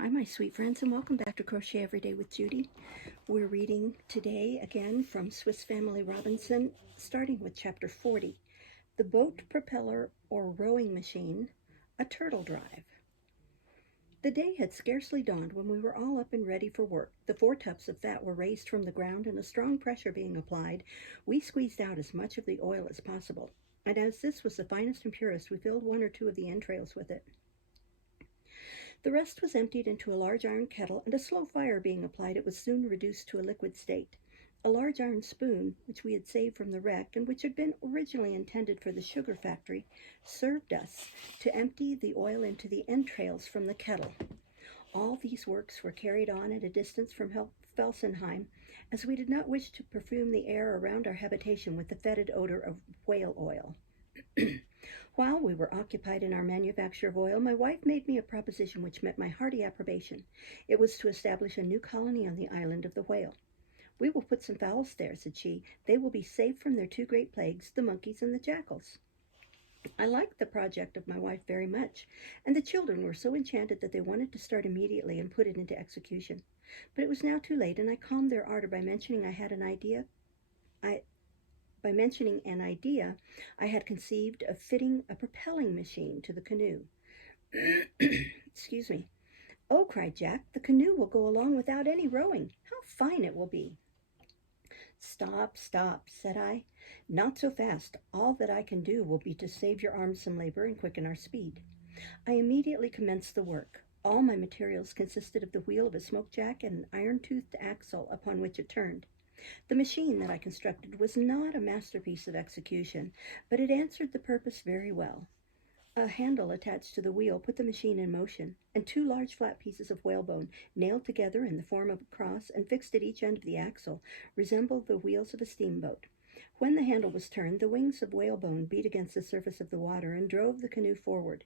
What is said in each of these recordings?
Hi, my sweet friends, and welcome back to Crochet Every Day with Judy. We're reading today again from Swiss Family Robinson, starting with Chapter 40, The Boat-propeller or Rowing Machine, a Turtle Drive. The day had scarcely dawned when we were all up and ready for work. The 4 tubs of fat were raised from the ground, and a strong pressure being applied, we squeezed out as much of the oil as possible. And as this was the finest and purest, we filled 1 or 2 of the entrails with it. The rest was emptied into a large iron kettle, and a slow fire being applied, it was soon reduced to a liquid state. A large iron spoon, which we had saved from the wreck, and which had been originally intended for the sugar factory, served us to empty the oil into the entrails from the kettle. All these works were carried on at a distance from Felsenheim, as we did not wish to perfume the air around our habitation with the fetid odor of whale oil. While we were occupied in our manufacture of oil, my wife made me a proposition which met my hearty approbation. It was to establish a new colony on the island of the whale. "We will put some fowls there," said she. "They will be safe from their 2 great plagues, the monkeys and the jackals." I liked the project of my wife very much, and the children were so enchanted that they wanted to start immediately and put it into execution. But it was now too late, and I calmed their ardor by mentioning an idea I had conceived of fitting a propelling machine to the canoe. Excuse me. "Oh," cried Jack, "the canoe will go along without any rowing. How fine it will be!" "Stop, said I. "Not so fast. All that I can do will be to save your arms some labor and quicken our speed." I immediately commenced the work. All my materials consisted of the wheel of a smoke-jack and an iron-toothed axle upon which it turned. The machine that I constructed was not a masterpiece of execution, but it answered the purpose very well. A handle attached to the wheel put the machine in motion, and 2 large flat pieces of whalebone, nailed together in the form of a cross and fixed at each end of the axle, resembled the wheels of a steamboat. When the handle was turned, the wings of whalebone beat against the surface of the water and drove the canoe forward.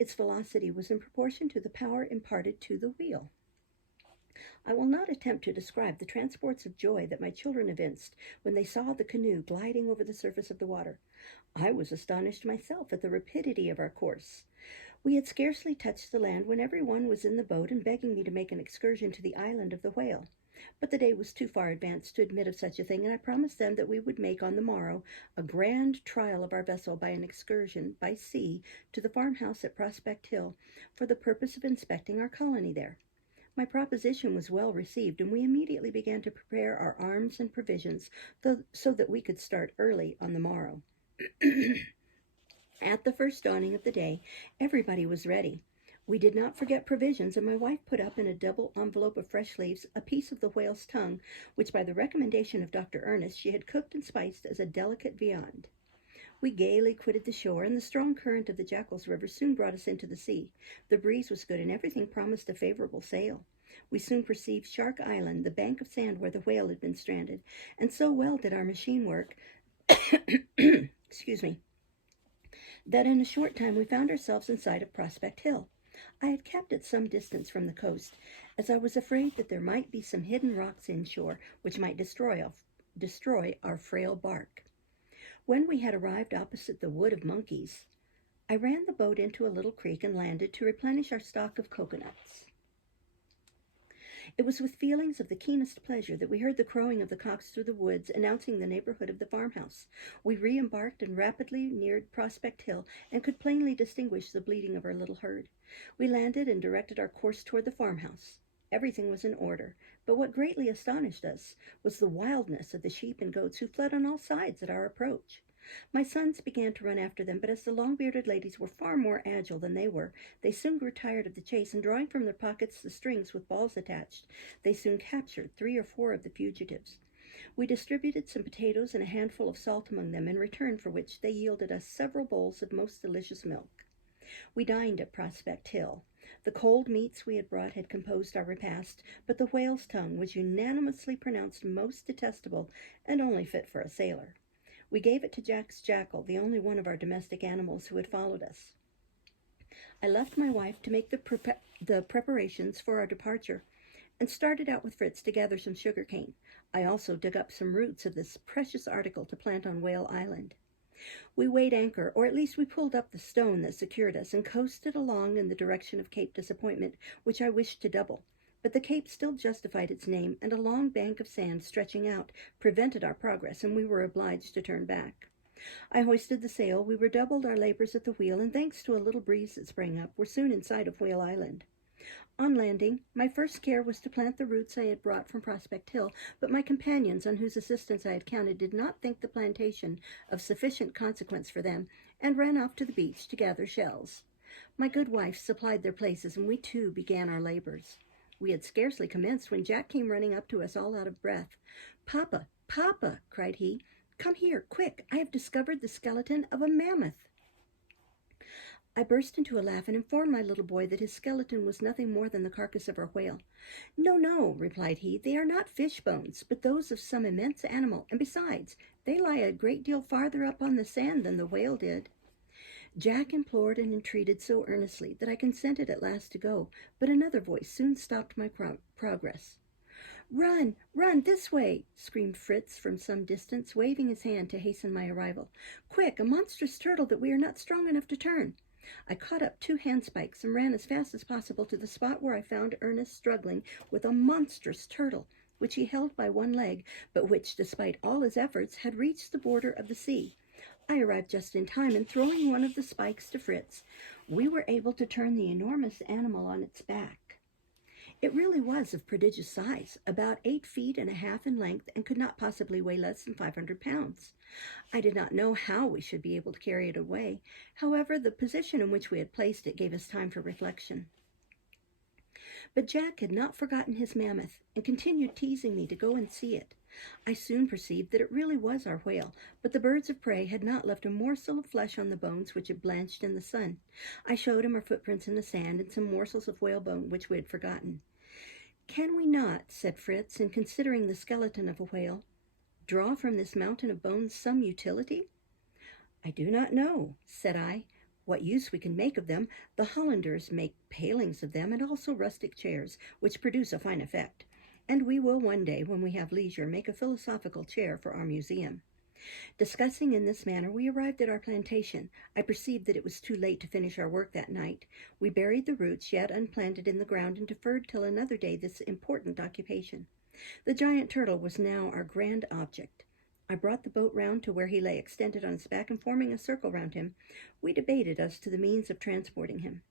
Its velocity was in proportion to the power imparted to the wheel. I will not attempt to describe the transports of joy that my children evinced when they saw the canoe gliding over the surface of the water. I was astonished myself at the rapidity of our course. We had scarcely touched the land when every one was in the boat and begging me to make an excursion to the island of the whale. But the day was too far advanced to admit of such a thing, and I promised them that we would make on the morrow a grand trial of our vessel by an excursion by sea to the farmhouse at Prospect Hill for the purpose of inspecting our colony there. My proposition was well received, and we immediately began to prepare our arms and provisions so that we could start early on the morrow. At the first dawning of the day, everybody was ready. We did not forget provisions, and my wife put up in a double envelope of fresh leaves a piece of the whale's tongue, which by the recommendation of Dr. Ernest she had cooked and spiced as a delicate viand. We gaily quitted the shore, and the strong current of the Jackal's River soon brought us into the sea. The breeze was good, and everything promised a favorable sail. We soon perceived Shark Island, the bank of sand where the whale had been stranded, and so well did our machine work excuse me, that in a short time we found ourselves in sight of Prospect Hill. I had kept at some distance from the coast, as I was afraid that there might be some hidden rocks inshore which might destroy our frail bark. When we had arrived opposite the Wood of Monkeys, I ran the boat into a little creek and landed to replenish our stock of coconuts. It was with feelings of the keenest pleasure that we heard the crowing of the cocks through the woods, announcing the neighborhood of the farmhouse. We re-embarked and rapidly neared Prospect Hill, and could plainly distinguish the bleating of our little herd. We landed and directed our course toward the farmhouse. Everything was in order, but what greatly astonished us was the wildness of the sheep and goats who fled on all sides at our approach. My sons began to run after them, but as the long-bearded ladies were far more agile than they were, they soon grew tired of the chase, and drawing from their pockets the strings with balls attached, they soon captured 3 or 4 of the fugitives. We distributed some potatoes and a handful of salt among them, in return for which they yielded us several bowls of most delicious milk. We dined at Prospect Hill. The cold meats we had brought had composed our repast, but the whale's tongue was unanimously pronounced most detestable and only fit for a sailor. We gave it to Jack's jackal, the only one of our domestic animals who had followed us. I left my wife to make the preparations for our departure, and started out with Fritz to gather some sugar cane. I also dug up some roots of this precious article to plant on Whale Island. We weighed anchor, or at least we pulled up the stone that secured us, and coasted along in the direction of Cape Disappointment, which I wished to double. But the cape still justified its name, and a long bank of sand stretching out prevented our progress, and we were obliged to turn back. I hoisted the sail, we redoubled our labors at the wheel, and thanks to a little breeze that sprang up, were soon in sight of Whale Island. On landing, my first care was to plant the roots I had brought from Prospect Hill, but my companions, on whose assistance I had counted, did not think the plantation of sufficient consequence for them, and ran off to the beach to gather shells. My good wife supplied their places, and we too began our labors. We had scarcely commenced when Jack came running up to us all out of breath. "Papa, Papa," cried he, "come here, quick, I have discovered the skeleton of a mammoth." I burst into a laugh and informed my little boy that his skeleton was nothing more than the carcass of our whale. "No, no," replied he, "they are not fish bones, but those of some immense animal, and besides, they lie a great deal farther up on the sand than the whale did." Jack implored and entreated so earnestly that I consented at last to go, but another voice soon stopped my progress. "Run, run, this way!" screamed Fritz from some distance, waving his hand to hasten my arrival. "Quick, a monstrous turtle that we are not strong enough to turn." I caught up 2 handspikes and ran as fast as possible to the spot where I found Ernest struggling with a monstrous turtle, which he held by one leg, but which, despite all his efforts, had reached the border of the sea. I arrived just in time, and throwing one of the spikes to Fritz, we were able to turn the enormous animal on its back. It really was of prodigious size, about 8 feet and a half in length, and could not possibly weigh less than 500 pounds. I did not know how we should be able to carry it away. However, the position in which we had placed it gave us time for reflection. But Jack had not forgotten his mammoth, and continued teasing me to go and see it. I soon perceived that it really was our whale, but the birds of prey had not left a morsel of flesh on the bones which had blanched in the sun. I showed him our footprints in the sand and some morsels of whalebone which we had forgotten. "Can we not," said Fritz, in considering the skeleton of a whale, "draw from this mountain of bones some utility?" "I do not know," said I, "what use we can make of them. The Hollanders make palings of them, and also rustic chairs, which produce a fine effect. And we will one day, when we have leisure, make a philosophical chair for our museum." Discussing in this manner, we arrived at our plantation. I perceived that it was too late to finish our work that night. We buried the roots yet unplanted in the ground, and deferred till another day this important occupation. The giant turtle was now our grand object. I brought the boat round to where he lay extended on his back, and forming a circle round him, we debated as to the means of transporting him.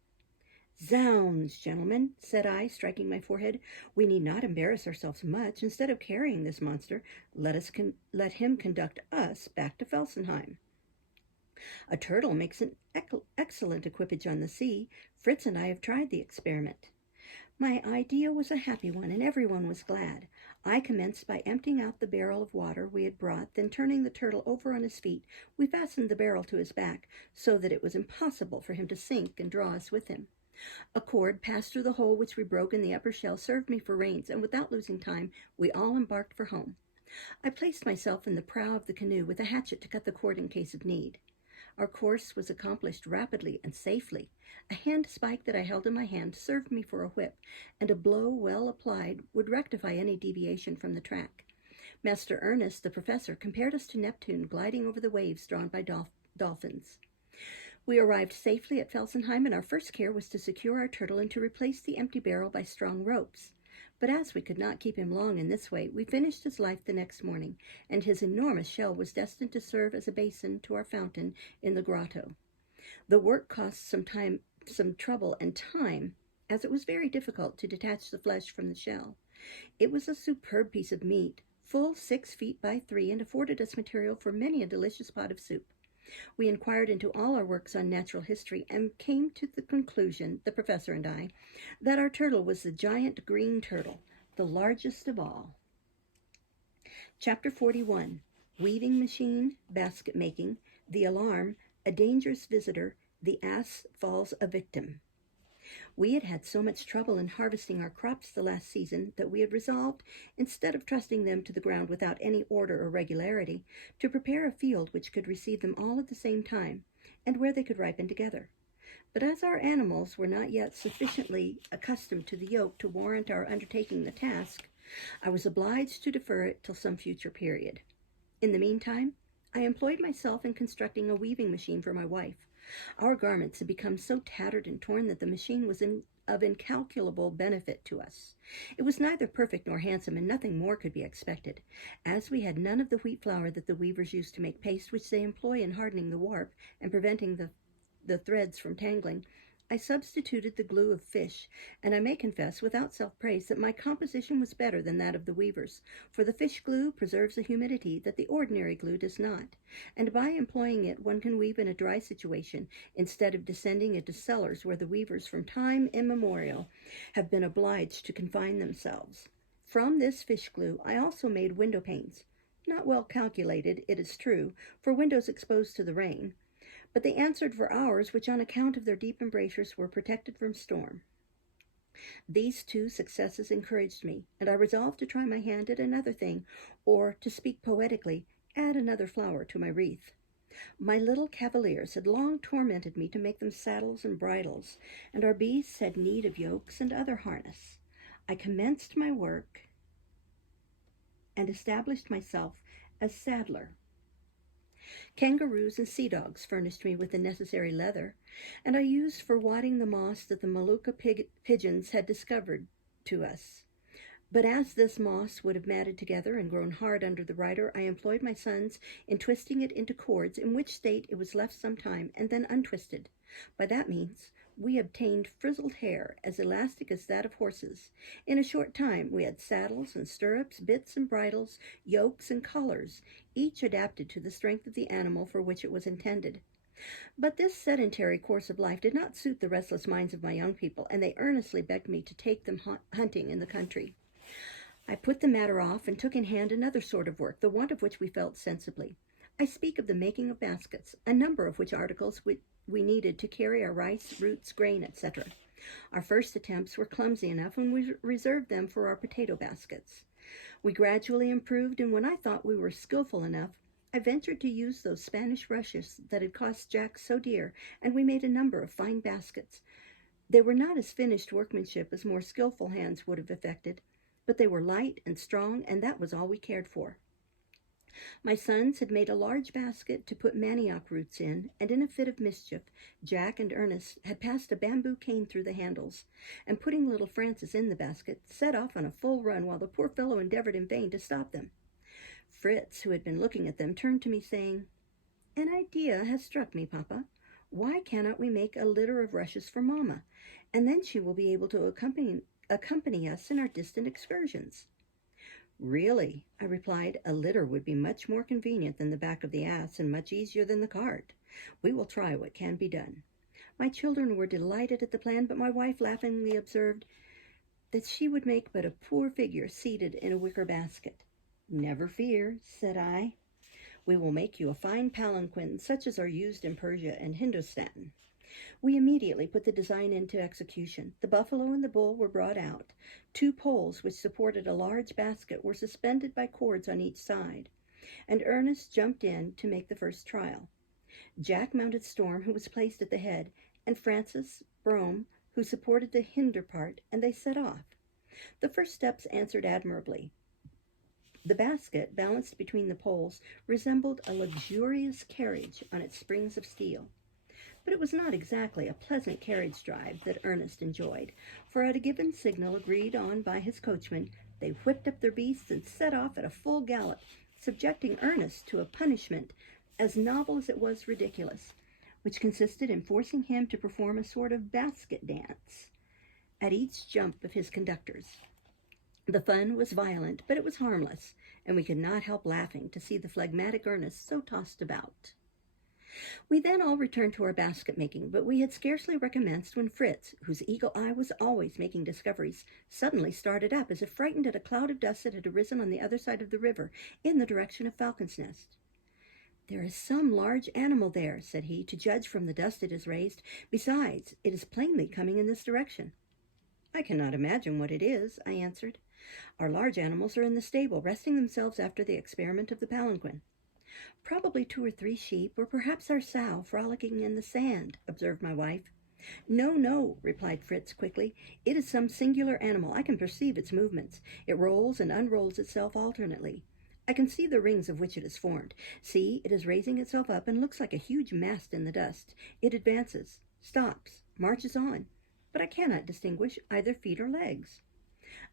"Zounds, gentlemen," said I, striking my forehead, "we need not embarrass ourselves much. Instead of carrying this monster, let him conduct us back to Felsenheim. A turtle makes an excellent equipage on the sea. Fritz and I have tried the experiment." My idea was a happy one, and everyone was glad. I commenced by emptying out the barrel of water we had brought, then turning the turtle over on his feet, we fastened the barrel to his back, so that it was impossible for him to sink and draw us with him. A cord passed through the hole which we broke in the upper shell served me for reins, and without losing time, we all embarked for home. I placed myself in the prow of the canoe with a hatchet to cut the cord in case of need. Our course was accomplished rapidly and safely. A handspike that I held in my hand served me for a whip, and a blow well applied would rectify any deviation from the track. Master Ernest, the professor, compared us to Neptune gliding over the waves drawn by dolphins. We arrived safely at Felsenheim, and our first care was to secure our turtle and to replace the empty barrel by strong ropes. But as we could not keep him long in this way, we finished his life the next morning, and his enormous shell was destined to serve as a basin to our fountain in the grotto. The work cost some trouble and time, as it was very difficult to detach the flesh from the shell. It was a superb piece of meat, full 6 feet by 3, and afforded us material for many a delicious pot of soup. We inquired into all our works on natural history, and came to the conclusion, the professor and I, that our turtle was the giant green turtle, the largest of all. Chapter 41. Weaving Machine, Basket Making, The Alarm, A Dangerous Visitor, The Ass Falls a Victim. We had had so much trouble in harvesting our crops the last season that we had resolved, instead of trusting them to the ground without any order or regularity, to prepare a field which could receive them all at the same time, and where they could ripen together. But as our animals were not yet sufficiently accustomed to the yoke to warrant our undertaking the task, I was obliged to defer it till some future period. In the meantime, I employed myself in constructing a weaving machine for my wife. Our garments had become so tattered and torn that the machine was of incalculable benefit to us. It was neither perfect nor handsome, and nothing more could be expected. As we had none of the wheat flour that the weavers use to make paste, which they employ in hardening the warp and preventing the threads from tangling, I substituted the glue of fish, and I may confess, without self-praise, that my composition was better than that of the weavers, for the fish glue preserves a humidity that the ordinary glue does not, and by employing it one can weave in a dry situation instead of descending into cellars where the weavers from time immemorial have been obliged to confine themselves. From this fish glue I also made window panes, not well calculated, it is true, for windows exposed to the rain, but they answered for ours, which on account of their deep embrasures were protected from storm. These two successes encouraged me, and I resolved to try my hand at another thing, or, to speak poetically, add another flower to my wreath. My little cavaliers had long tormented me to make them saddles and bridles, and our beasts had need of yokes and other harness. I commenced my work and established myself as saddler. Kangaroos and sea dogs furnished me with the necessary leather, and I used for wadding the moss that the Molucca pigeons had discovered to us. But as this moss would have matted together and grown hard under the rider, I employed my sons in twisting it into cords, in which state it was left some time and then untwisted. By that means we obtained frizzled hair as elastic as that of horses. In a short time we had saddles and stirrups, bits and bridles, yokes and collars, each adapted to the strength of the animal for which it was intended. But this sedentary course of life did not suit the restless minds of my young people, and they earnestly begged me to take them hunting in the country. I put the matter off and took in hand another sort of work, the want of which we felt sensibly. I speak of the making of baskets, a number of which articles we needed to carry our rice, roots, grain, etc. Our first attempts were clumsy enough, and we reserved them for our potato baskets. We gradually improved, and when I thought we were skillful enough, I ventured to use those Spanish rushes that had cost Jack so dear, and we made a number of fine baskets. They were not as finished workmanship as more skillful hands would have effected, but they were light and strong, and that was all we cared for. My sons had made a large basket to put manioc roots in, and in a fit of mischief, Jack and Ernest had passed a bamboo cane through the handles, and putting little Francis in the basket, set off on a full run while the poor fellow endeavored in vain to stop them. Fritz, who had been looking at them, turned to me, saying, "An idea has struck me, Papa. Why cannot we make a litter of rushes for Mamma, and then she will be able to accompany us in our distant excursions?" "Really," I replied, "a litter would be much more convenient than the back of the ass, and much easier than the cart. We will try what can be done." My children were delighted at the plan, but my wife laughingly observed that she would make but a poor figure seated in a wicker basket. "Never fear," said I. "We will make you a fine palanquin, such as are used in Persia and Hindostan." We immediately put the design into execution. The buffalo and the bull were brought out. 2 poles, which supported a large basket, were suspended by cords on each side, and Ernest jumped in to make the first trial. Jack mounted Storm, who was placed at the head, and Francis, Brome, who supported the hinder part, and they set off. The first steps answered admirably. The basket, balanced between the poles, resembled a luxurious carriage on its springs of steel. But it was not exactly a pleasant carriage drive that Ernest enjoyed, for at a given signal agreed on by his coachman, they whipped up their beasts and set off at a full gallop, subjecting Ernest to a punishment as novel as it was ridiculous, which consisted in forcing him to perform a sort of basket dance at each jump of his conductors. The fun was violent, but it was harmless, and we could not help laughing to see the phlegmatic Ernest so tossed about. We then all returned to our basket making, but we had scarcely recommenced when Fritz, whose eagle eye was always making discoveries, suddenly started up as if frightened at a cloud of dust that had arisen on the other side of the river, in the direction of Falcon's Nest. "There is some large animal there," said he, "to judge from the dust it has raised. Besides, it is plainly coming in this direction." "I cannot imagine what it is," I answered. "Our large animals are in the stable, resting themselves after the experiment of the palanquin." "Probably 2 or 3 sheep, or perhaps our sow frolicking in the sand," observed my wife. "No, no," replied Fritz quickly. "It is some singular animal. I can perceive its movements. It rolls and unrolls itself alternately. I can see the rings of which it is formed. See, it is raising itself up and looks like a huge mast in the dust. It advances, stops, marches on, but I cannot distinguish either feet or legs.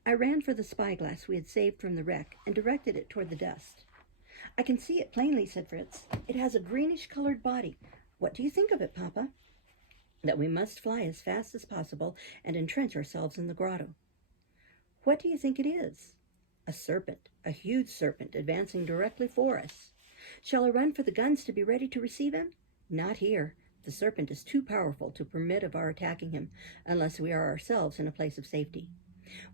I ran for the spyglass we had saved from the wreck and directed it toward the dust. I can see it plainly, said Fritz. It has a greenish-colored body. What do you think of it, Papa? That we must fly as fast as possible and entrench ourselves in the grotto. What do you think it is? A serpent, a huge serpent, advancing directly for us. Shall I run for the guns to be ready to receive him? Not here. The serpent is too powerful to permit of our attacking him, unless we are ourselves in a place of safety.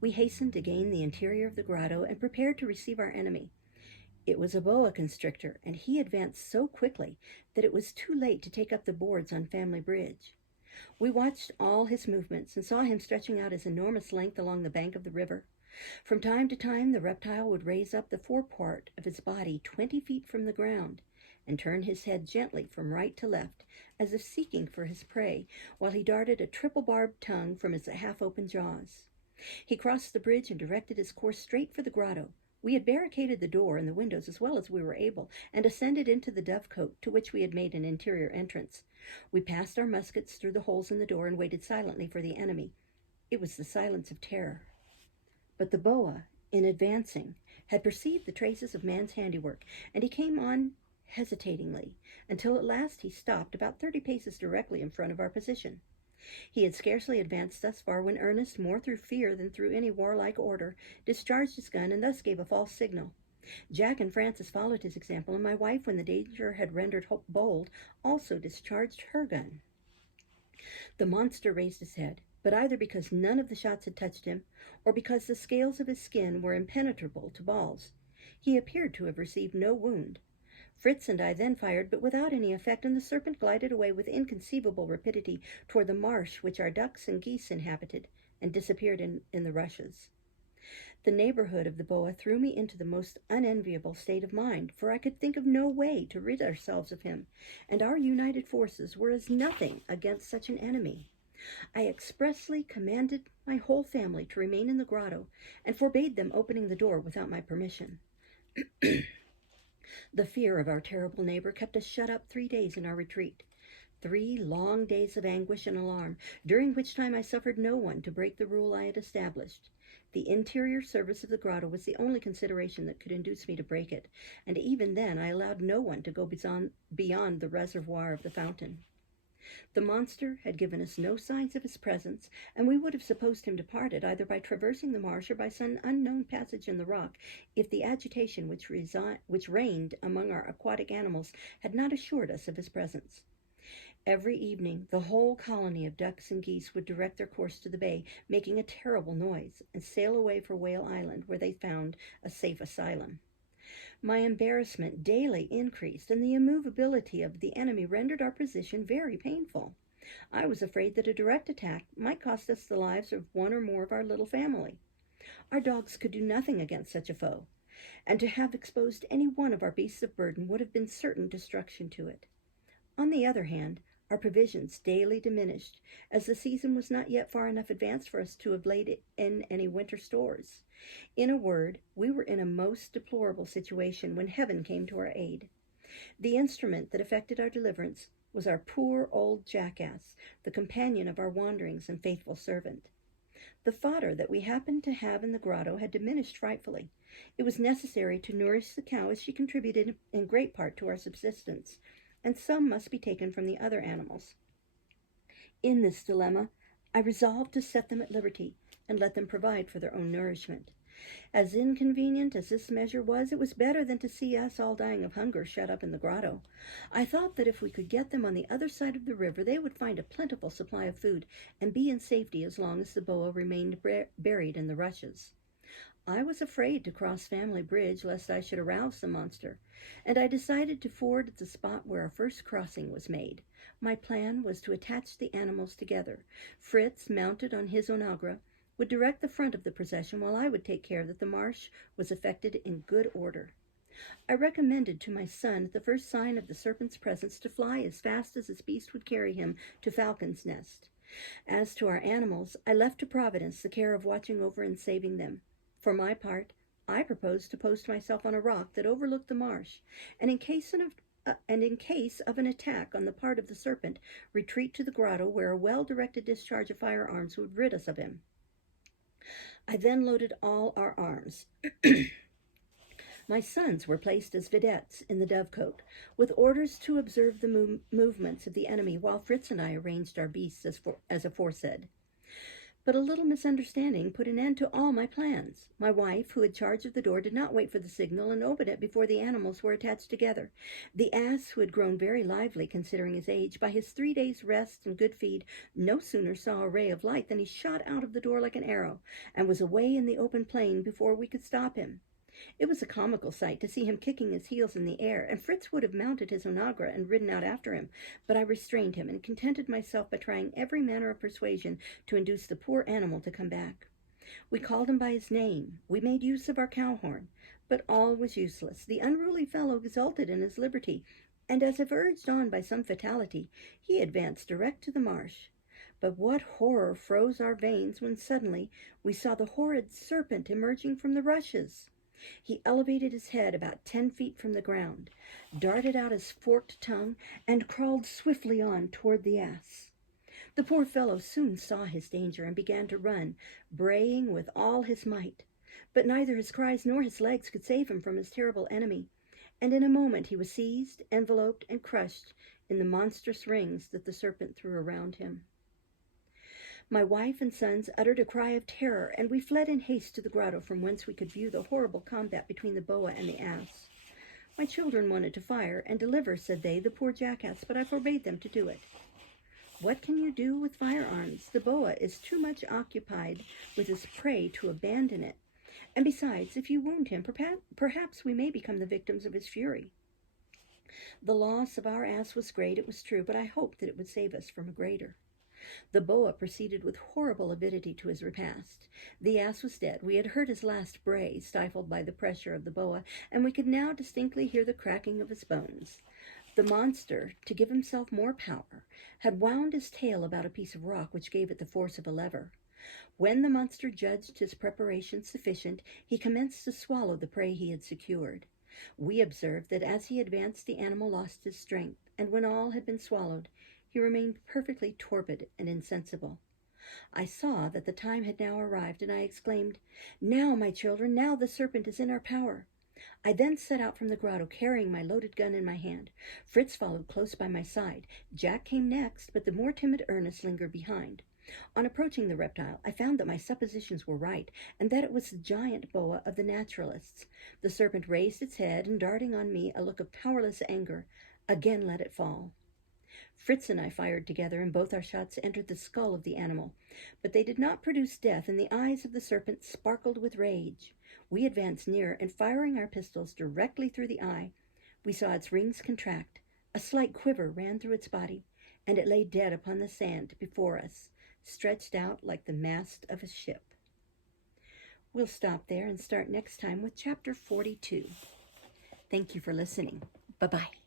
We hastened to gain the interior of the grotto and prepared to receive our enemy. It was a boa constrictor, and he advanced so quickly that it was too late to take up the boards on Family Bridge. We watched all his movements and saw him stretching out his enormous length along the bank of the river. From time to time, the reptile would raise up the forepart of his body 20 feet from the ground and turn his head gently from right to left, as if seeking for his prey, while he darted a triple-barbed tongue from his half-open jaws. He crossed the bridge and directed his course straight for the grotto. We had barricaded the door and the windows as well as we were able, and ascended into the dovecote, to which we had made an interior entrance. We passed our muskets through the holes in the door and waited silently for the enemy. It was the silence of terror. But the boa, in advancing, had perceived the traces of man's handiwork, and he came on hesitatingly, until at last he stopped about 30 paces directly in front of our position. He had scarcely advanced thus far when Ernest, more through fear than through any warlike order, discharged his gun and thus gave a false signal. Jack and Frances followed his example, and my wife, when the danger had rendered hope bold, also discharged her gun. The monster raised his head, but either because none of the shots had touched him, or because the scales of his skin were impenetrable to balls, he appeared to have received no wound. Fritz and I then fired, but without any effect, and the serpent glided away with inconceivable rapidity toward the marsh which our ducks and geese inhabited, and disappeared in the rushes. The neighborhood of the boa threw me into the most unenviable state of mind, for I could think of no way to rid ourselves of him, and our united forces were as nothing against such an enemy. I expressly commanded my whole family to remain in the grotto, and forbade them opening the door without my permission. The fear of our terrible neighbor kept us shut up 3 days in our retreat. 3 long days of anguish and alarm, during which time I suffered no one to break the rule I had established. The interior service of the grotto was the only consideration that could induce me to break it, and even then I allowed no one to go beyond the reservoir of the fountain. The monster had given us no signs of his presence, and we would have supposed him departed either by traversing the marsh or by some unknown passage in the rock, if the agitation which reigned among our aquatic animals had not assured us of his presence. Every evening the whole colony of ducks and geese would direct their course to the bay, making a terrible noise, and sail away for Whale Island, where they found a safe asylum. My embarrassment daily increased, and the immovability of the enemy rendered our position very painful. I was afraid that a direct attack might cost us the lives of one or more of our little family. Our dogs could do nothing against such a foe, and to have exposed any one of our beasts of burden would have been certain destruction to it. On the other hand, our provisions daily diminished, as the season was not yet far enough advanced for us to have laid in any winter stores. In a word, we were in a most deplorable situation when heaven came to our aid. The instrument that effected our deliverance was our poor old jackass, the companion of our wanderings and faithful servant. The fodder that we happened to have in the grotto had diminished frightfully. It was necessary to nourish the cow, as she contributed in great part to our subsistence, and some must be taken from the other animals. In this dilemma, I resolved to set them at liberty and let them provide for their own nourishment. As inconvenient as this measure was, it was better than to see us all dying of hunger shut up in the grotto. I thought that if we could get them on the other side of the river, they would find a plentiful supply of food and be in safety as long as the boa remained buried in the rushes. I was afraid to cross Family Bridge lest I should arouse the monster, and I decided to ford at the spot where our first crossing was made. My plan was to attach the animals together. Fritz, mounted on his onagra, would direct the front of the procession, while I would take care that the marsh was effected in good order. I recommended to my son, at the first sign of the serpent's presence, to fly as fast as his beast would carry him to Falcon's Nest. As to our animals, I left to Providence the care of watching over and saving them. For my part, I proposed to post myself on a rock that overlooked the marsh, and in case of an attack on the part of the serpent, retreat to the grotto where a well-directed discharge of firearms would rid us of him. I then loaded all our arms. My sons were placed as vedettes in the dovecote, with orders to observe the movements of the enemy, while Fritz and I arranged our beasts as aforesaid. But a little misunderstanding put an end to all my plans. My wife, who had charge of the door, did not wait for the signal and opened it before the animals were attached together. The ass, who had grown very lively considering his age, by his 3 days' rest and good feed, no sooner saw a ray of light than he shot out of the door like an arrow, and was away in the open plain before we could stop him. It was a comical sight to see him kicking his heels in the air, and Fritz would have mounted his onagra and ridden out after him, but I restrained him and contented myself by trying every manner of persuasion to induce the poor animal to come back. We called him by his name. We made use of our cow horn, but all was useless. The unruly fellow exulted in his liberty, and as if urged on by some fatality, he advanced direct to the marsh. But what horror froze our veins when suddenly we saw the horrid serpent emerging from the rushes. He elevated his head about 10 feet from the ground, darted out his forked tongue, and crawled swiftly on toward the ass. The poor fellow soon saw his danger and began to run, braying with all his might. But neither his cries nor his legs could save him from his terrible enemy, and in a moment he was seized, enveloped, and crushed in the monstrous rings that the serpent threw around him. My wife and sons uttered a cry of terror, and we fled in haste to the grotto from whence we could view the horrible combat between the boa and the ass. My children wanted to fire and deliver, said they, the poor jackass, but I forbade them to do it. What can you do with firearms? The boa is too much occupied with his prey to abandon it. And besides, if you wound him, perhaps we may become the victims of his fury. The loss of our ass was great, it was true, but I hoped that it would save us from a greater. The boa proceeded with horrible avidity to his repast. The ass was dead. We had heard his last bray, stifled by the pressure of the boa, and we could now distinctly hear the cracking of his bones. The monster, to give himself more power, had wound his tail about a piece of rock which gave it the force of a lever. When the monster judged his preparation sufficient, he commenced to swallow the prey he had secured. We observed that as he advanced the animal lost his strength, and when all had been swallowed, he remained perfectly torpid and insensible. I saw that the time had now arrived, and I exclaimed, "Now, my children, now the serpent is in our power." I then set out from the grotto, carrying my loaded gun in my hand. Fritz followed close by my side. Jack came next, but the more timid Ernest lingered behind. On approaching the reptile, I found that my suppositions were right, and that it was the giant boa of the naturalists. The serpent raised its head, and darting on me a look of powerless anger, again let it fall. Fritz and I fired together, and both our shots entered the skull of the animal. But they did not produce death, and the eyes of the serpent sparkled with rage. We advanced near, and firing our pistols directly through the eye, we saw its rings contract. A slight quiver ran through its body, and it lay dead upon the sand before us, stretched out like the mast of a ship. We'll stop there and start next time with Chapter 42. Thank you for listening. Bye-bye.